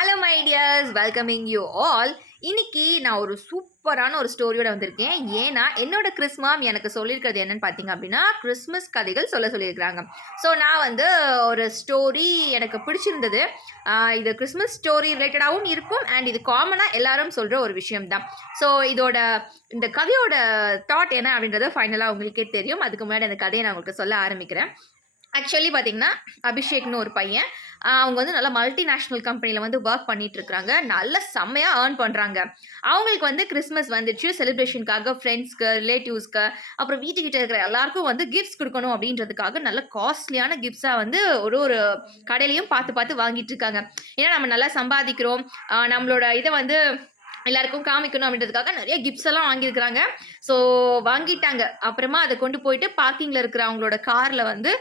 Hello my dears welcoming you all இன்னைக்கு நான் ஒரு சூப்பரான ஒரு ஸ்டோரியோட வந்திருக்கேன். ஏன்னா என்னோட கிறிஸ்மாம் எனக்கு சொல்லியிருக்கிறது என்னன்னு பார்த்தீங்க அப்படின்னா கிறிஸ்மஸ் கதைகள் சொல்ல சொல்லியிருக்கிறாங்க. ஸோ நான் வந்து ஒரு ஸ்டோரி எனக்கு பிடிச்சிருந்தது. இது கிறிஸ்மஸ் ஸ்டோரி ரிலேட்டடாகவும் இருக்கும் அண்ட் இது காமனாக எல்லாரும் சொல்கிற ஒரு விஷயம் தான் ஸோ இதோட இந்த கதையோட தாட் என்ன அப்படின்றது ஃபைனலாக உங்களுக்கே தெரியும். அதுக்கு முன்னாடி அந்த கதையை நான் உங்களுக்கு சொல்ல ஆரம்பிக்கிறேன். ஆக்சுவலி பார்த்தீங்கன்னா அபிஷேக்னு ஒரு பையன் அவங்க வந்து நல்லா மல்டிநேஷ்னல் கம்பெனியில் வந்து ஒர்க் பண்ணிட்டு இருக்கிறாங்க நல்ல செம்மையாக ஏர்ன் பண்ணுறாங்க அவங்களுக்கு வந்து கிறிஸ்மஸ் வந்துச்சு செலிப்ரேஷனுக்காக ஃப்ரெண்ட்ஸ்க்கு ரிலேட்டிவ்ஸ்க்கு அப்புறம் வீட்டுக்கிட்ட இருக்கிற எல்லாருக்கும் வந்து கிஃப்ட்ஸ் கொடுக்கணும் அப்படின்றதுக்காக நல்ல காஸ்ட்லியான கிஃப்ட்ஸாக வந்து ஒரு ஒரு கடையிலையும் பார்த்து பார்த்து வாங்கிட்டு இருக்காங்க ஏன்னா நம்ம நல்லா சம்பாதிக்கிறோம். நம்மளோட இதை வந்து எல்லாருக்கும் காமிக்கணும் அப்படின்றதுக்காக நிறைய கிஃப்ட்ஸ் எல்லாம் வாங்கியிருக்கிறாங்க. ஸோ வாங்கிட்டாங்க. அப்புறமா அதை கொண்டு போயிட்டு பார்க்கிங்கில் இருக்கிற அவங்களோட காரில் வந்து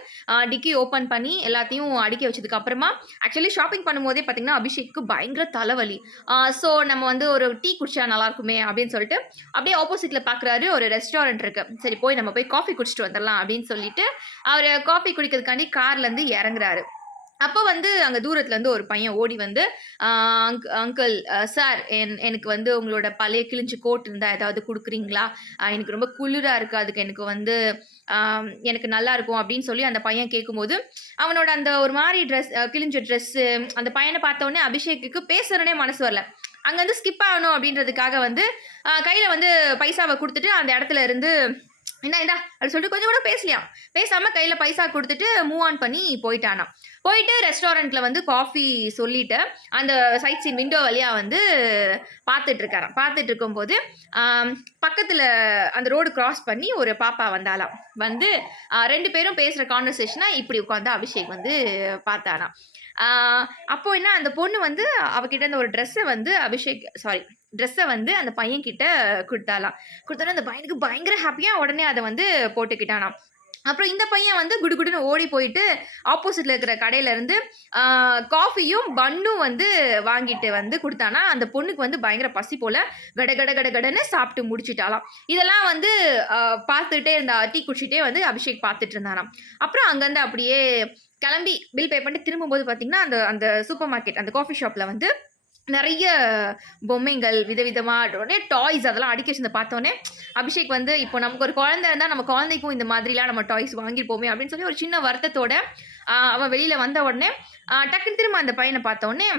டிக்கி ஓப்பன் பண்ணி எல்லாத்தையும் அடிக்க வச்சதுக்கு அப்புறமா ஆக்சுவலி ஷாப்பிங் பண்ணும்போதே பார்த்தீங்கன்னா அபிஷேக்கு பயங்கர தலைவலி. ஸோ நம்ம வந்து ஒரு டீ குடிச்சா நல்லா இருக்குமே அப்படின்னு சொல்லிட்டு அப்படியே ஆப்போசிட்டில் பார்க்குறாரு ஒரு ரெஸ்டாரண்ட் இருக்கு. சரி போய் நம்ம போய் காஃபி குடிச்சிட்டு வந்துடலாம் அப்படின்னு சொல்லிட்டு அவர் காஃபி குடிக்கிறதுக்காண்டி கார்லேருந்து இறங்குறாரு. அப்போ வந்து அங்கே தூரத்துலேருந்து ஒரு பையன் ஓடி வந்து அங்க் அங்கிள் சார் என் எனக்கு வந்து உங்களோட பழைய கிழிஞ்சு கோட் இருந்தால் ஏதாவது கொடுக்குறீங்களா? எனக்கு ரொம்ப குளிராக இருக்குது அதுக்கு எனக்கு வந்து எனக்கு நல்லா இருக்கும். அப்படின்னு சொல்லி அந்த பையன் கேட்கும்போது அவனோட அந்த ஒரு மாதிரி ட்ரெஸ் கிழிஞ்ச ட்ரெஸ்ஸு அந்த பையனை பார்த்தோன்னே அபிஷேக்குக்கு பேசுறனே மனசு வரல. அங்கேருந்து ஸ்கிப் ஆகணும் அப்படின்றதுக்காக வந்து கையில் வந்து பைசாவை கொடுத்துட்டு அந்த இடத்துல இருந்து என்ன இந்தா அப்படி சொல்லிட்டு கொஞ்சம் கூட பேசலையாம் பேசாமல் கையில் பைசா கொடுத்துட்டு மூவ் ஆன் பண்ணி போயிட்டானாம் போயிட்டு ரெஸ்டாரண்ட்டில் வந்து காஃபி சொல்லிட்டு அந்த சைட் சீன் விண்டோ வழியாக வந்து பார்த்துட்டு இருக்காராம். பார்த்துட்டு இருக்கும்போது பக்கத்தில் அந்த ரோடு கிராஸ் பண்ணி ஒரு பாப்பா வந்தாலாம் வந்து ரெண்டு பேரும் பேசுகிற கான்வர்சேஷனாக இப்படி உட்காந்து அபிஷேக் வந்து பார்த்தாராம். அப்போ என்ன அந்த பொண்ணு வந்து அவகிட்ட இந்த ஒரு ட்ரெஸ்ஸை வந்து அபிஷேக் சாரி ட்ரெஸ்ஸை வந்து அந்த பையன் கிட்ட கொடுத்தாலாம் கொடுத்தோன்னே அந்த பையனுக்கு பயங்கர ஹாப்பியாக உடனே அதை வந்து போட்டுக்கிட்டானாம். அப்புறம் இந்த பையன் வந்து குடுகுடுன்னு ஓடி போயிட்டு ஆப்போசிட்ல இருக்கிற கடையில இருந்து காஃபியும் பன்னும் வந்து வாங்கிட்டு வந்து கொடுத்தானா. அந்த பொண்ணுக்கு வந்து பயங்கர பசி போல கட கட கட கடன்னு சாப்பிட்டு முடிச்சுட்டாலாம் இதெல்லாம் வந்து பார்த்துட்டே இருந்தா டீ குடிச்சிட்டே வந்து அபிஷேக் பார்த்துட்டு இருந்தாராம் அப்புறம் அங்கேருந்து அப்படியே கிளம்பி பில் பே பண்ணிட்டு திரும்பும்போது பார்த்தீங்கன்னா அந்த அந்த சூப்பர் மார்க்கெட் அந்த காஃபி ஷாப்பில் வந்து நிறைய பொம்மைகள் விதவிதமாக உடனே டாய்ஸ் அதெல்லாம் அடிக்க வச்சிருந்த பார்த்தோன்னே அபிஷேக் வந்து இப்போ நமக்கு ஒரு குழந்தை இருந்தால் நம்ம குழந்தைக்கும் இந்த மாதிரிலாம் நம்ம டாய்ஸ் வாங்கியிருப்போமே அப்படின்னு சொல்லி ஒரு சின்ன வருத்தத்தோட அவன் வெளியில் வந்த உடனே டக்குன்னு திரும்ப அந்த பையனை பார்த்தோன்னே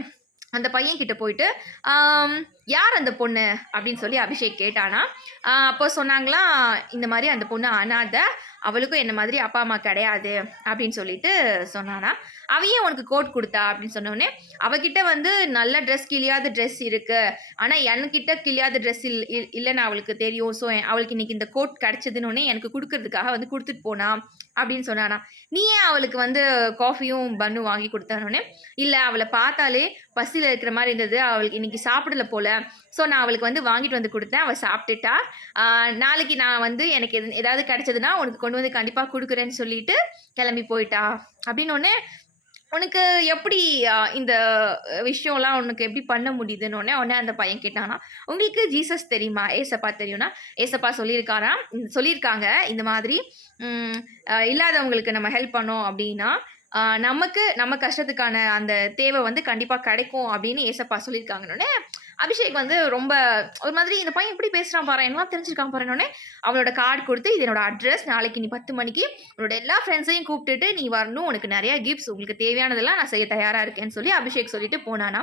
அந்த பையன் கிட்ட போயிட்டு யார் அந்த பொண்ணு? அப்படின்னு சொல்லி அபிஷேக் கேட்டானா. அப்போ சொன்னாங்களாம் இந்த மாதிரி அந்த பொண்ணு அனாதை அவளுக்கும் என்ன மாதிரி அப்பா அம்மா கிடையாது அப்படின்னு சொல்லிட்டு சொன்னானா. அவையும் உனக்கு கோட் கொடுத்தா? அப்படின்னு சொன்னோடனே அவகிட்ட வந்து நல்ல ட்ரெஸ் கிழியாத ட்ரெஸ் இருக்குது ஆனால் என்கிட்ட கிழியாத ட்ரெஸ் இல் இல்- இல்லைன்னு அவளுக்கு தெரியும். ஸோ அவளுக்கு இன்னைக்கு இந்த கோட் கிடச்சதுன்னு எனக்கு கொடுக்கறதுக்காக வந்து கொடுத்துட்டு போனா அப்படின்னு சொன்னானா. நீ ஏன் அவளுக்கு வந்து காஃபியும் பன்னும் வாங்கி கொடுத்தானோடனே இல்லை அவளை பார்த்தாலே பசியில் இருக்கிற மாதிரி இருந்தது. அவளுக்கு இன்னைக்கு சாப்பிடல போல. ஸோ நான் அவளுக்கு வந்து வாங்கிட்டு வந்து கொடுத்தேன். அவள் சாப்பிட்டுட்டா. நாளைக்கு நான் வந்து எனக்கு எது ஏதாவது கிடைச்சதுன்னா உனக்கு கொண்டு வந்து கண்டிப்பாக கொடுக்குறேன்னு சொல்லிட்டு கிளம்பி போயிட்டா. அப்படின்னு ஒன்று உனக்கு எப்படி இந்த விஷயம்லாம் உனக்கு எப்படி பண்ண முடியுதுன்னு உடனே உடனே அந்த பையன் கேட்டானா உங்களுக்கு ஜீசஸ் தெரியுமா? ஏசப்பா தெரியும்னா? ஏசப்பா சொல்லியிருக்காராம். சொல்லியிருக்காங்க. இந்த மாதிரி இல்லாதவங்களுக்கு நம்ம ஹெல்ப் பண்ணோம் அப்படின்னா நமக்கு நம்ம கஷ்டத்துக்கான அந்த தேவை வந்து கண்டிப்பாக கிடைக்கும் அப்படின்னு ஏசப்பா சொல்லியிருக்காங்கன்னொடனே அபிஷேக் வந்து ரொம்ப ஒரு மாதிரி இந்த பையன் எப்படி பேசுகிறான் பாரு எல்லாம் தெரிஞ்சிருக்கான் பாருன்னொடனே அவனோட கார்டு கொடுத்து இது என்னோட அட்ரஸ் நாளைக்கு நீ பத்து மணிக்கு உன்னோட எல்லா ஃப்ரெண்ட்ஸையும் கூப்பிட்டுட்டு நீ வரணும் உனக்கு நிறையா கிஃப்ட்ஸ் உங்களுக்கு தேவையானதெல்லாம் நான் செய்ய தயாராக இருக்கேன்னு சொல்லி அபிஷேக் சொல்லிட்டு போனானா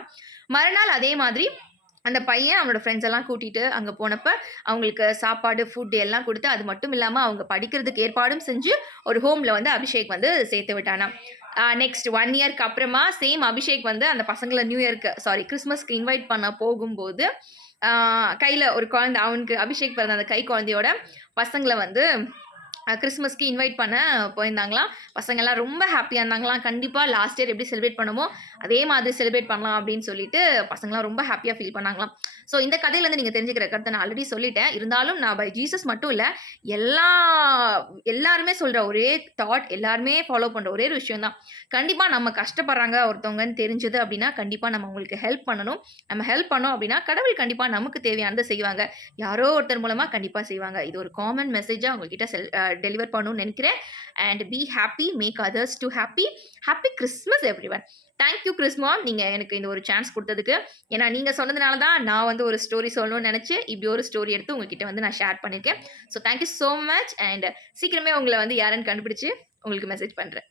மறுநாள் அதே மாதிரி அந்த பையன் அவனோட ஃப்ரெண்ட்ஸ் எல்லாம் கூட்டிகிட்டு அங்கே போனப்போ அவங்களுக்கு சாப்பாடு ஃபுட் எல்லாம் கொடுத்து அது மட்டும் இல்லாமல் அவங்க படிக்கிறதுக்கு ஏற்பாடும் செஞ்சு ஒரு ஹோமில் வந்து அபிஷேக் வந்து சேர்த்து விட்டானா. நெக்ஸ்ட் ஒன் இயர்க்கு அப்புறமா சேம் அபிஷேக் வந்து அந்த பசங்களை நியூ இயர்க்கு சாரி கிறிஸ்மஸ்க்கு இன்வைட் பண்ண போகும்போது கையில் ஒரு குழந்தை அவனுக்கு அபிஷேக் பிறந்த அந்த கை குழந்தையோட பசங்களை வந்து கிறிஸ்மஸ்க்கு இன்வைட் பண்ண போயிருந்தாங்களாம் பசங்கள்லாம் ரொம்ப ஹாப்பியாக இருந்தாங்களாம் கண்டிப்பாக லாஸ்ட் இயர் எப்படி செலிப்ரேட் பண்ணுமோ அதே மாதிரி செலிப்ரேட் பண்ணலாம் அப்படின்னு சொல்லிட்டு பசங்களாம் ரொம்ப ஹாப்பியாக ஃபீல் பண்ணாங்களாம். ஸோ இந்த கதையிலேருந்து நீங்கள் தெரிஞ்சுக்கிற கருத்தை நான் ஆல்ரெடி சொல்லிட்டேன். இருந்தாலும் நான் பை ஜீசஸ் மட்டும் இல்லை எல்லா எல்லாருமே சொல்கிற ஒரே தாட் எல்லாருமே ஃபாலோ பண்ணுற ஒரே ஒரு விஷயம் தான் கண்டிப்பாக நம்ம கஷ்டப்படுறாங்க ஒருத்தவங்கன்னு தெரிஞ்சது அப்படின்னா கண்டிப்பாக நம்ம அவங்களுக்கு ஹெல்ப் பண்ணணும். நம்ம ஹெல்ப் பண்ணோம் அப்படின்னா கடவுள் கண்டிப்பாக நமக்கு தேவையானதை செய்வாங்க. யாரோ ஒருத்தர் மூலமாக கண்டிப்பாக செய்வாங்க. இது ஒரு காமன் மெசேஜாக அவங்கக்கிட்ட செல் டெலிவர் பண்ணணும்னு நினைக்கிறேன். And be happy make others to happy happy Christmas everyone thank you Christmas நீங்கள் எனக்கு இந்த ஒரு சான்ஸ் கொடுத்ததுக்கு. ஏன்னா நீங்கள் சொன்னதுனால தான் நான் வந்து ஒரு ஸ்டோரி சொல்லணும்னு நினச்சி இப்படி ஒரு ஸ்டோரி எடுத்து உங்ககிட்ட வந்து நான் ஷேர் பண்ணியிருக்கேன். So thank you so much and சீக்கிரமே உங்களை வந்து யாருன்னு கண்டுபிடிச்சு உங்களுக்கு மெசேஜ் பண்ணுறேன்